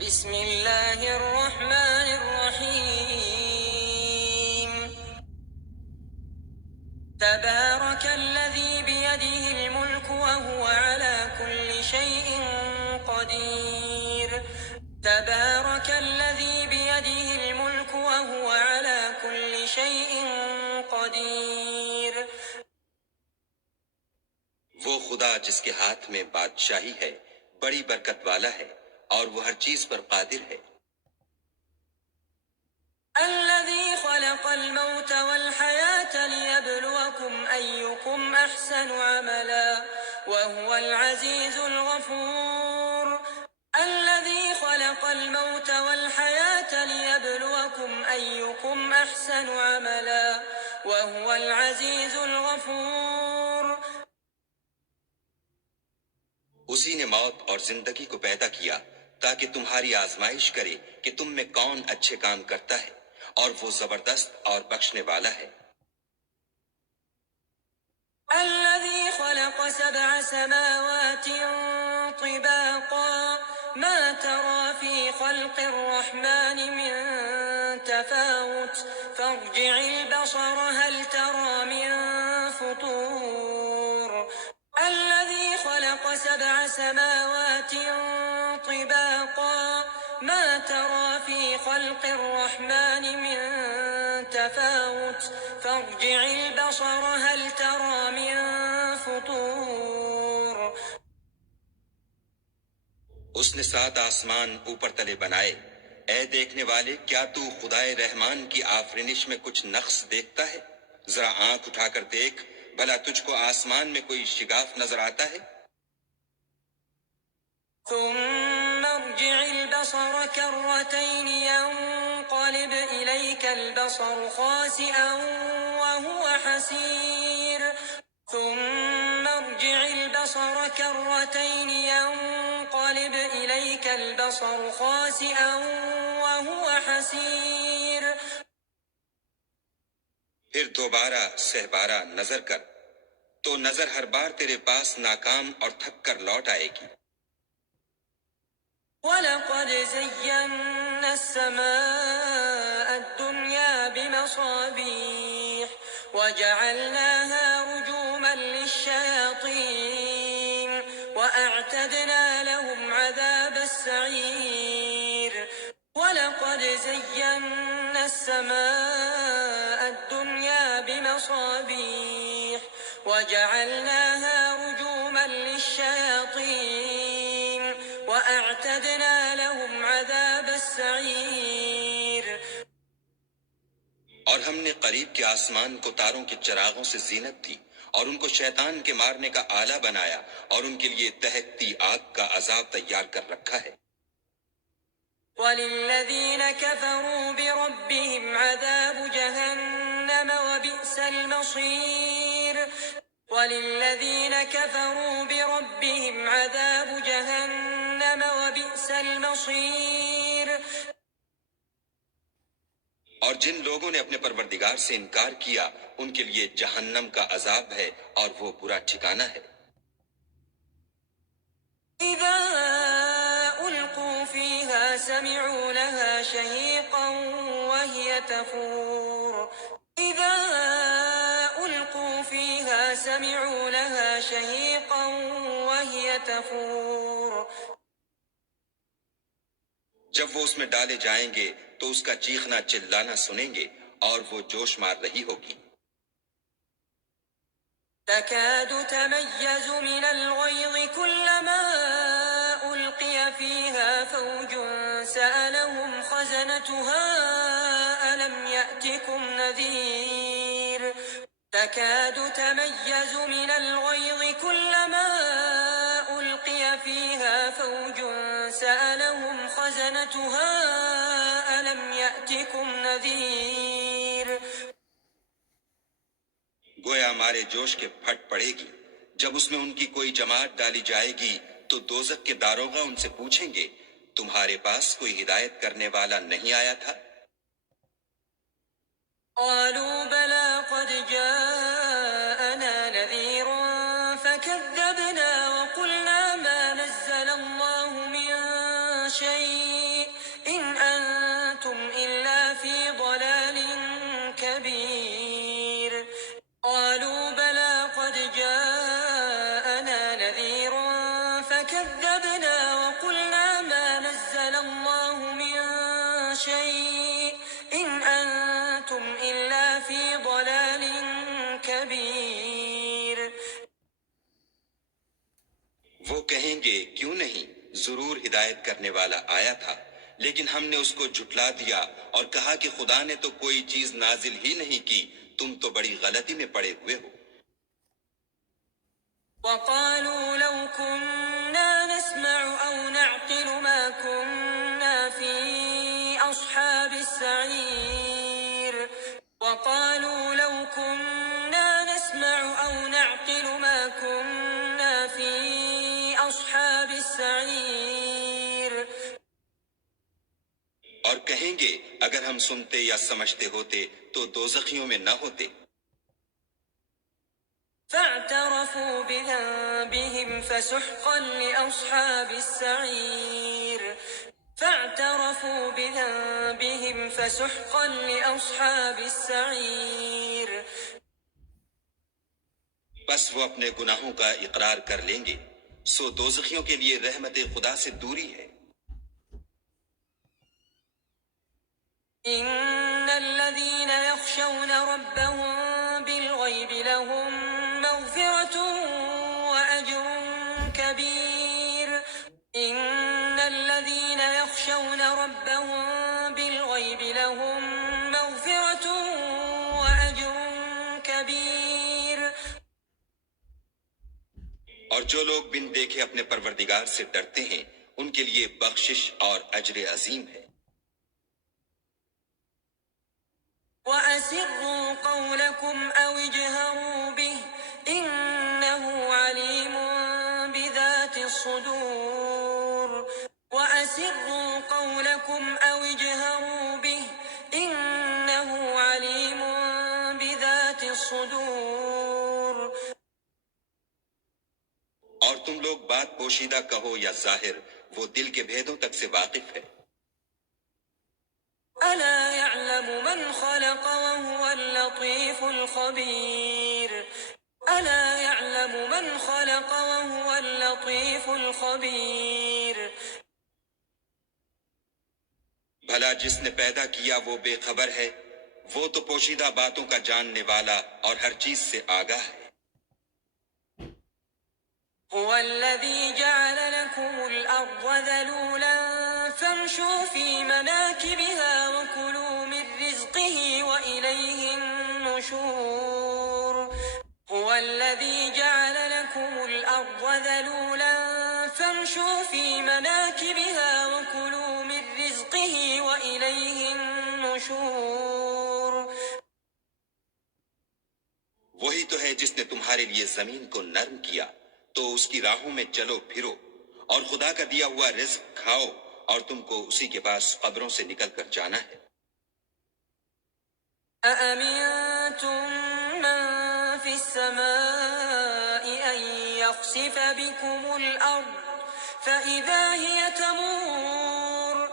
بسم الله الرحمن الرحيم تبارك الذي بيده الملك وهو على كل شيء قدير تبارك الذي بيده الملك وهو على كل شيء قدير وہ خدا جس کے ہاتھ میں بادشاہی ہے بڑی برکت والا ہے اور وہ ہر چیز پر قادر ہے۔ الذي خلق الموت والحياة ليبلوكم أيكم أحسن عملا وهو العزيز الغفور الذي خلق الموت والحياة ليبلوكم أيكم أحسن عملا وهو العزيز الغفور اسی نے موت اور زندگی کو پیدا کیا تاکہ تمہاری آزمائش کرے کہ تم میں کون اچھے کام کرتا ہے، اور وہ زبردست اور بخشنے والا ہے۔ الذي خلق 7 سماوات طباقا ما ترى في خلق الرحمن من تفاوت فارجع البصر هل ترى من فطور الذي خلق 7 سماوات طباقا ما ترى في خلق الرحمن من تفاوت فارجع البصر هل ترى من فطور اس نے 7 آسمان اوپر تلے بنائے۔ اے دیکھنے والے، کیا تو خدائے رحمان کی آفرینش میں کچھ نقص دیکھتا ہے؟ ذرا آنکھ اٹھا کر دیکھ، بھلا تجھ کو آسمان میں کوئی شگاف نظر آتا ہے؟ ثم ارجع البصر كرتين ينقلب إليك البصر خاسئا وهو حسير ثم ارجع البصر كرتين ينقلب إليك البصر خاسئا وهو حسير پھر دوبارہ سہبارہ نظر کر تو نظر ہر بار تیرے پاس ناکام اور تھک کر لوٹ آئے گی۔ وَلَقَدْ زَيَّنَّا السَّمَاءَ الدُّنْيَا بِمَصَابِيحَ وَجَعَلْنَاهَا رُجُومًا لِلشَّيَاطِينِ وَأَعْتَدْنَا لَهُمْ عَذَابَ السَّعِيرِ وَلَقَدْ زَيَّنَّا السَّمَاءَ الدُّنْيا بِمَصَابِيحَ وَجَعَلْنَاهَا رُجُومًا لِلشَّيَاطِينِ وَأَعْتَدْنَا لَهُمْ عَذَابَ السَّعِيرِ اور ہم نے قریب کے آسمان کو تاروں کے چراغوں سے زینت دی اور ان کو شیطان کے مارنے کا آلہ بنایا اور ان کے لیے دہکتی آگ کا عذاب تیار کر رکھا ہے۔ وَلِلَّذِينَ كَفَرُوا بِرَبِّهِمْ عَذَابُ جَهَنَّمَ وَبِئْسَ الْمَصِيرُ وَلِلَّذِينَ كَفَرُوا بِرَبِّهِمْ عَذَابُ جَهَنَّمَ وَبِئْسَ الْمَصِيرُ اور جن لوگوں نے اپنے پروردگار سے انکار کیا ان کے لیے جہنم کا عذاب ہے اور وہ برا ٹھکانہ ہے۔ إِذَا أُلْقُوا فِيهَا سَمِعُوا لَهَا شَهِيقًا وَهِيَ تَفُورُ إِذَا أُلْقُوا فِيهَا سَمِعُوا لَهَا شَهِيقًا وَهِيَ تَفُورُ جب وہ اس میں ڈالے جائیں گے تو اس کا چیخنا چلانا سنیں گے اور وہ جوش مار رہی ہوگی۔ تكاد تميز من الغيظ كلما ألقي فيها فوج سألهم خزنتها ألم يأتكم نذير تكاد تميز من الغيظ كلما ألقي فيها فوج سألهم خزنتها ألم يأتكم نذير گویا مارے جوش کے پھٹ پڑے گی۔ جب اس میں ان کی کوئی جماعت ڈالی جائے گی تو دوزخ کے داروغہ ان سے پوچھیں گے تمہارے پاس کوئی ہدایت کرنے والا نہیں آیا تھا؟ قالوا بلى قد جاءنا نذير فكذبنا وقلنا ما نزل الله من شيء كذبنا وقلنا ما نزل الله من شيء إن أنتم إلا في ضلال كبير. وہ کہیں گے کیوں نہیں، ضرور ہدایت کرنے والا آیا تھا، لیکن ہم نے اس کو جھٹلا دیا اور کہا کہ خدا نے تو کوئی چیز نازل ہی نہیں کی، تم تو بڑی غلطی میں پڑے ہوئے ہو۔ وقالوا لو كنا نسمع أو نعقل ما كنا في أصحاب السعير. وقالوا لو كنا نسمع أو نعقل ما كنا في أصحاب السعير. اور کہیں گے اگر ہم سنتے یا سمجھتے ہوتے تو دوزخیوں میں نہ ہوتے۔ فاعترفوا بذنبهم فسحقا لأصحاب السعير. فاعترفوا بذنبهم فسحقا لأصحاب السعير. بس وہ اپنے گناہوں کا اقرار کر لیں گے، سو دوزخیوں کے لیے رحمت خدا سے دوری ہے۔ إن الذين يخشون ربهم بالغيب لهم مغفرة وأجر كبير. إن الذين يخشون ربهم بالغيب لهم مغفرة وأجر كبير. اور جو لوگ بن دیکھے اپنے پروردگار سے ڈرتے ہیں ان کے لیے بخشش اور اجر عظیم ہے۔ وأسروا قولكم أو اجهروا به إنه عليم بذات الصدور. وأسروا قولكم أو اجهروا به إنه عليم بذات الصدور. اور تم لوگ بات پوشیدہ کہو یا ظاہر، وہ دل کے بھیدوں تک سے واقف ہے۔ ألا يعلم من خلق وهو اللطيف الخبير. ألا يعلم من خلق وهو اللطيف الخبير. بھلا جس نے پیدا کیا وہ بے خبر ہے، وہ تو پوشیدہ باتوں کا جاننے والا اور ہر چیز سے آگاہ ہے۔ هو الذي جعل لكم الأرض ذلولا فامشوا في مناكبها وكلوا من رزقه وإليه النشور. هو الذي جعل لكم الأرض ذلولا فامشوا في مناكبها وكلوا من رزقه وإليه النشور. وہی تو ہے جس نے تمہارے لیے زمین کو نرم کیا تو اس کی راہوں میں چلو پھرو، اور خدا کا دیا ہوا رزق کھاؤ، اور تم کو اسی کے پاس قبروں سے نکل کر جانا ہے۔ أأمنتم من في السماء أن يخسف بكم الأرض فإذا هي تمور.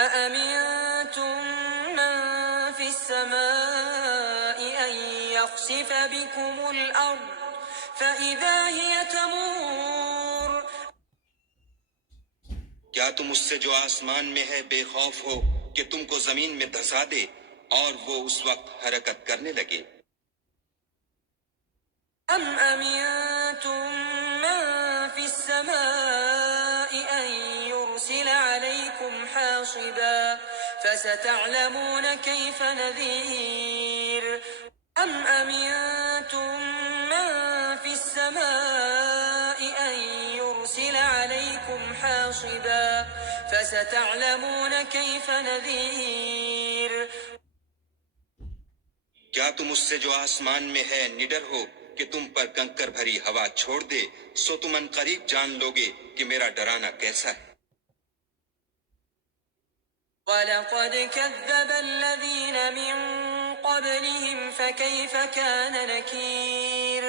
أأمنتم من في السماء أن يخسف بكم الأرض فإذا هي تمور. کیا تم اس سے جو آسمان میں ہے بے خوف ہو کہ تم کو زمین میں دھسا دے اور وہ اس وقت حرکت کرنے لگے؟ أم أمنتم من في السماء أن يرسل عليكم حاصبا فستعلمون كيف نذير. أم أمنتم من في السماء أن يرسل عليكم حاصبا فستعلمون كيف نذير. کیا تم اس سے جو آسمان میں ہے نڈر ہو کہ تم پر کنکر بھری ہوا چھوڑ دے، سو تم ان قریب جان لوگے کہ میرا ڈرانا کیسا ہے۔ وَلَقَدْ كَذَّبَ الَّذِينَ مِن قَبْلِهِمْ فَكَيْفَ كَانَ نَكِيرِ.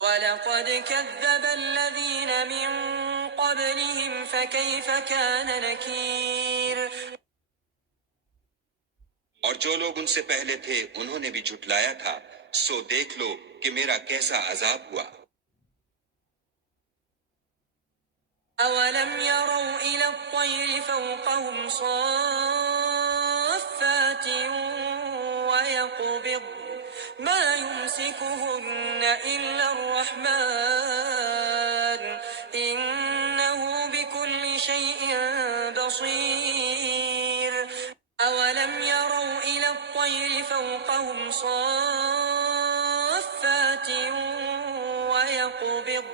وَلَقَدْ كَذَّبَ الَّذِينَ مِن قَبْلِهِمْ فَكَيْفَ كَانَ نَكِيرِ. اور جو لوگ ان سے پہلے تھے انہوں نے بھی جھٹلایا تھا، سو دیکھ لو کہ میرا کیسا عذاب ہوا۔ أولم يروا إلى الطير فوقهم صافات ويقبض ما يمسكهن إلا الرحمن إنه بكل شيء بصير أولم يروا إلى الطير فوقهم صافات ويقبض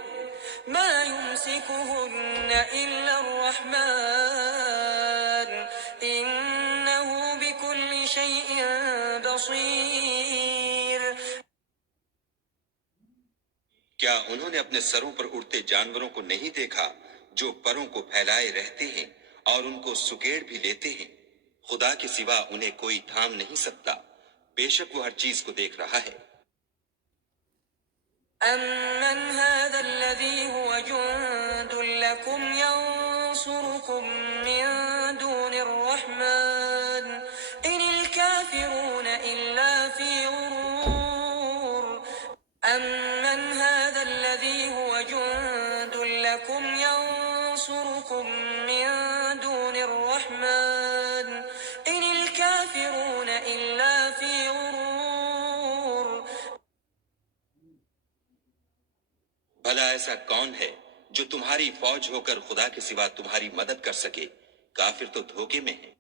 ما يمسكهن إلا الرحمن إنه بكل شيء بصير کیا انہوں نے اپنے سروں پر اڑتے جانوروں کو نہیں دیکھا جو پروں کو پھیلائے رہتے ہیں اور ان کو سکیڑ بھی لیتے ہیں؟ خدا کے سوا انہیں کوئی تھام نہیں سکتا، بے شک وہ ہر چیز کو دیکھ رہا ہے۔ أَمَّنْ هَذَا الَّذِي هُوَ جُندٌ لَكُمْ يَنصُرُكُم مِّن دُونِ الرَّحْمَٰنِ إِنِ الْكَافِرُونَ إِلَّا فِي غُرُورٍ أَمَّنْ هَذَا الَّذِي هُوَ جُندٌ لَكُمْ يَنصُرُكُم مِّن دُونِ الرَّحْمَٰنِ إِنِ الْكَافِرُونَ إِلَّا فِي غُرُورٍ بھلا ایسا کون ہے جو تمہاری فوج ہو کر خدا کے سوا تمہاری مدد کر سکے؟ کافر تو دھوکے میں ہیں۔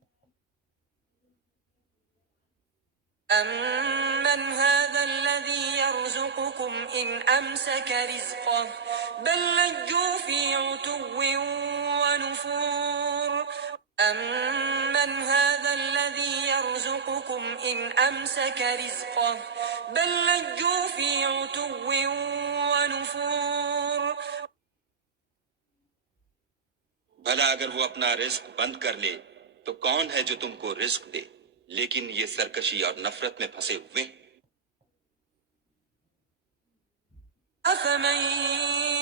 أَمَّنْ هَذَا الَّذِي يَرْزُقُكُمْ إِنْ أَمْسَكَ رِزْقَهُ بَل لَّجُّوا فِي عُتُوٍّ وَنُفُورٍ أَمَّنْ هَذَا الَّذِي يَرْزُقُكُمْ إِنْ أَمْسَكَ رِزْقَهُ بَل لَّجُّوا فِي عُتُوٍّ وَنُفُورٍ بھلا اگر وہ اپنا رزق بند کر لے تو کون ہے جو تم کو رزق دے؟ لیکن یہ سرکشی اور نفرت میں پھنسے ہوئے ہیں۔ أَفَمَن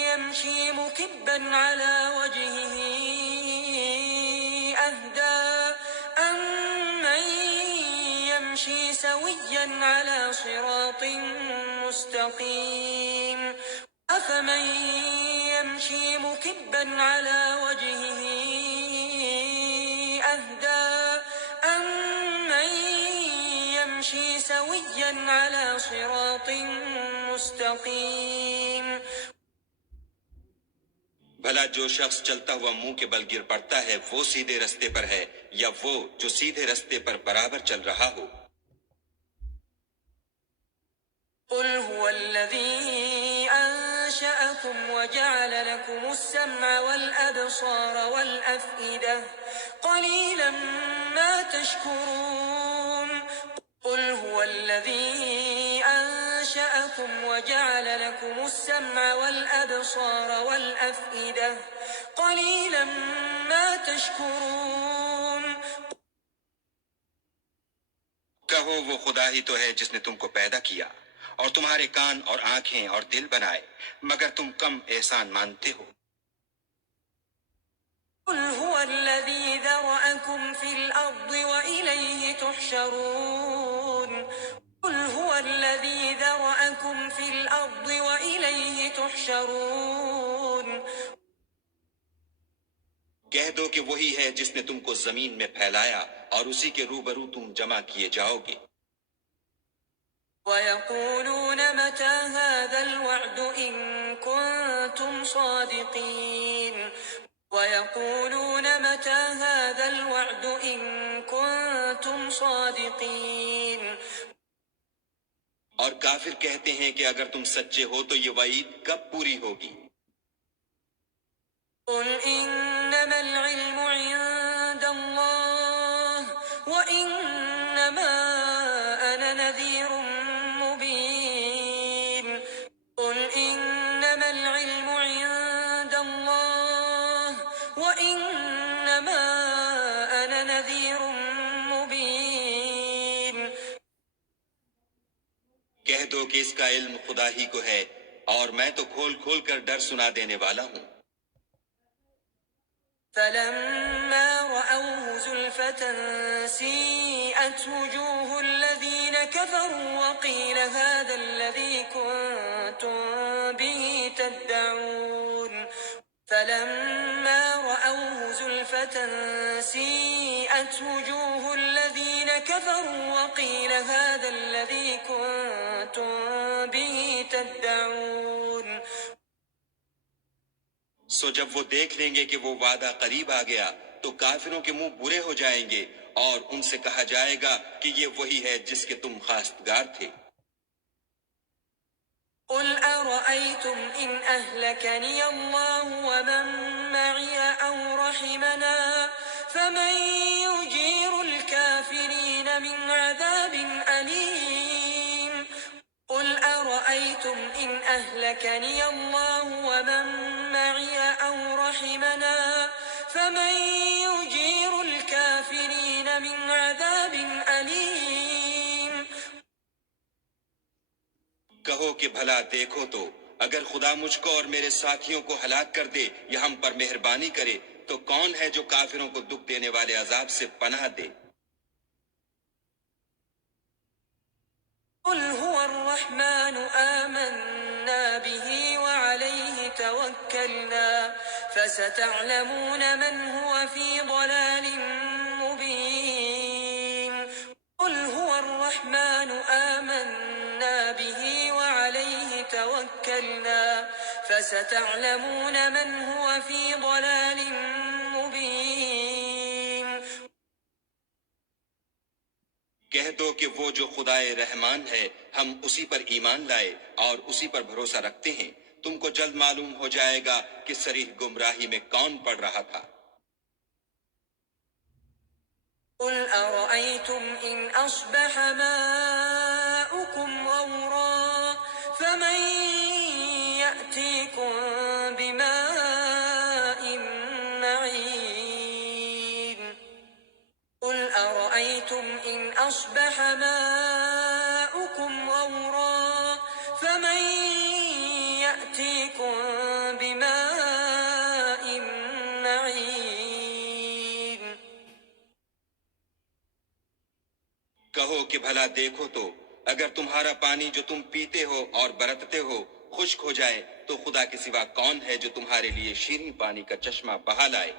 يَمْشِي مُكِبًّا عَلَى وَجْهِهِ أَهْدَىٰ أَمَّن يَمْشِي سَوِيًّا عَلَىٰ صِرَاطٍ مُّسْتَقِيمٍ أَفَمَن يَمْشِي مُكِبًّا عَلَى وَجْهِهِ أَهْدَىٰ أَمَّن يَمْشِي سَوِيًّا عَلَىٰ صِرَاطٍ مُّسْتَقِيمٍ بھلا جو شخص چلتا ہوا منہ کے بل گر پڑتا ہے وہ سیدھے رستے پر ہے یا وہ جو سیدھے رستے پر برابر چل رہا ہو؟ قُلْ هُوَ الَّذِي أَنشَأَكُمْ وَجَعَلَ لَكُمُ السَّمْعَ وَالْأَبْصَارَ وَالْأَفْئِدَةَ قَلِيلًا مَّا تَشْكُرُونَ قُلْ هُوَ الَّذِي أَنشَأَكُمْ وَجَعَلَ لَكُمُ السَّمْعَ وَالْأَبْصَارَ وَالْأَفْئِدَةَ قَلِيلًا مَّا تَشْكُرُونَ کہو وہ خدا ہی تو ہے جس نے تم کو پیدا کیا اور تمہارے کان اور آنکھیں اور دل بنائے، مگر تم کم احسان مانتے ہو۔ قُلْ هُوَ الَّذِي ذَرَأَكُمْ فِي الْأَرْضِ وَإِلَيْهِ تُحْشَرُونَ قُلْ هُوَ الَّذِي ذَرَأَكُمْ فِي الْأَرْضِ وَإِلَيْهِ تُحْشَرُونَ کہہ دو کہ وہی ہے جس نے تم کو زمین میں پھیلایا اور اسی کے روبرو تم جمع کیے جاؤ گے۔ وَيَقُولُونَ مَتَىٰ هَٰذَا الْوَعْدُ إِن كُنتُمْ صَادِقِينَ وَيَقُولُونَ مَتَىٰ هَٰذَا الْوَعْدُ إِن كُنتُمْ صَادِقِينَ اور کافر کہتے ہیں کہ اگر تم سچے ہو تو یہ وعید کب پوری ہوگی؟ قُلْ إِنَّمَا الْعِلْمُ عِندَ اللَّهِ وَإِنَّمَا أَنَا نَذِيرٌ مُّبِينٌ قُلْ إِنَّمَا الْعِلْمُ عِندَ اللَّهِ وَإِنَّمَا أَنَا نَذِيرٌ مُّبِينٌ کہہ دو کہ اس کا علم خدا ہی کو ہے اور میں تو کھول کھول کر ڈر سنا دینے والا ہوں۔ فَلَمَّا رَأَوْهُ زُلْفَةً سِيئَتْ وُجُوهُ الَّذِينَ كَفَرُوا وَقِيلَ هَٰذَا الَّذِي كُنتُم بِهِ تَدَّعُونَ فَلَمَّا سيئت وجوه الذين كفروا وقيل هذا الذي كنتم به تدعون. سو جب وہ دیکھ لیں گے کہ وہ وعدہ قریب آ گیا تو کافروں کے منہ برے ہو جائیں گے اور ان سے کہا جائے گا کہ یہ وہی ہے جس کے تم خواستگار تھے۔ قل أرأيتم إن أهلكني الله ومن معي أو رحمنا فمن يجير الكافرين من عذاب أليم. قل أرأيتم إن أهلكني الله ومن معي أو رحمنا فمن يجير الكافرين من عذاب أليم. کہو کہ بھلا دیکھو تو اگر خدا مجھ کو اور میرے ساتھیوں کو ہلاک کر دے یا ہم پر مہربانی کرے تو کون ہے جو کافروں کو دکھ دینے والے عذاب سے پناہ دے؟ قل هو الرحمن آمنا به وعليه توكلنا فستعلمون من هو في ضلال مبين. قل هو الرحمن آمنا به وعليه توكلنا فستعلمون من هو في ضلال مبين. کہہ دو کہ وہ جو خدائے رحمان ہے ہم اسی پر ایمان لائے اور اسی پر بھروسہ رکھتے ہیں، تم کو جلد معلوم ہو جائے گا کہ صریح گمراہی میں کون پڑ رہا تھا۔ قل أرأيتم إن أصبح ماؤكم غورا فمن يأتيكم بماء معين. قل أرأيتم إن أصبح ماؤكم غورا فمن يأتيكم بماء معين. کہو کہ بھلا دیکھو تو اگر تمہارا پانی جو تم پیتے ہو اور برتتے ہو خشک ہو جائے تو خدا کے سوا کون ہے جو تمہارے لیے شیریں پانی کا چشمہ بہا لائے؟